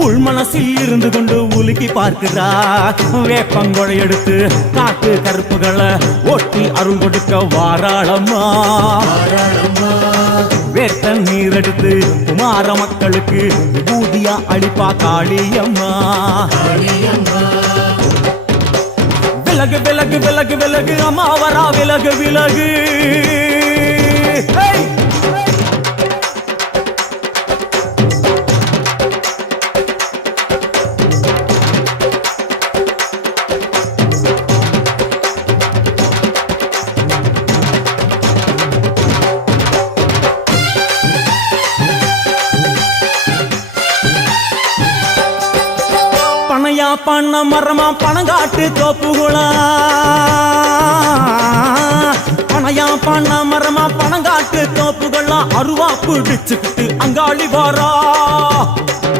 உள் மனசில் இருந்து கொண்டு உலுக்கி பார்க்கிறா வேப்பங்கொழை எடுத்து காட்டு கருப்புகளை ஒட்டி அருள் கொடுக்க வாராளம்மா வேட்ட நீர் எடுத்து குமார மக்களுக்கு விபூதியா அளிப்பா காளியம்மா விலகு விலகு விலகு விலகு அம்மா வரா விலகு விலகு பனையா பண்ண மரமா பணங்காட்டு தோப்புகளா பனையா பண்ண மரமா பணங்காட்டு தோப்புகளா அருவா பிடிச்சுக்கிட்டு அங்காளி வாரா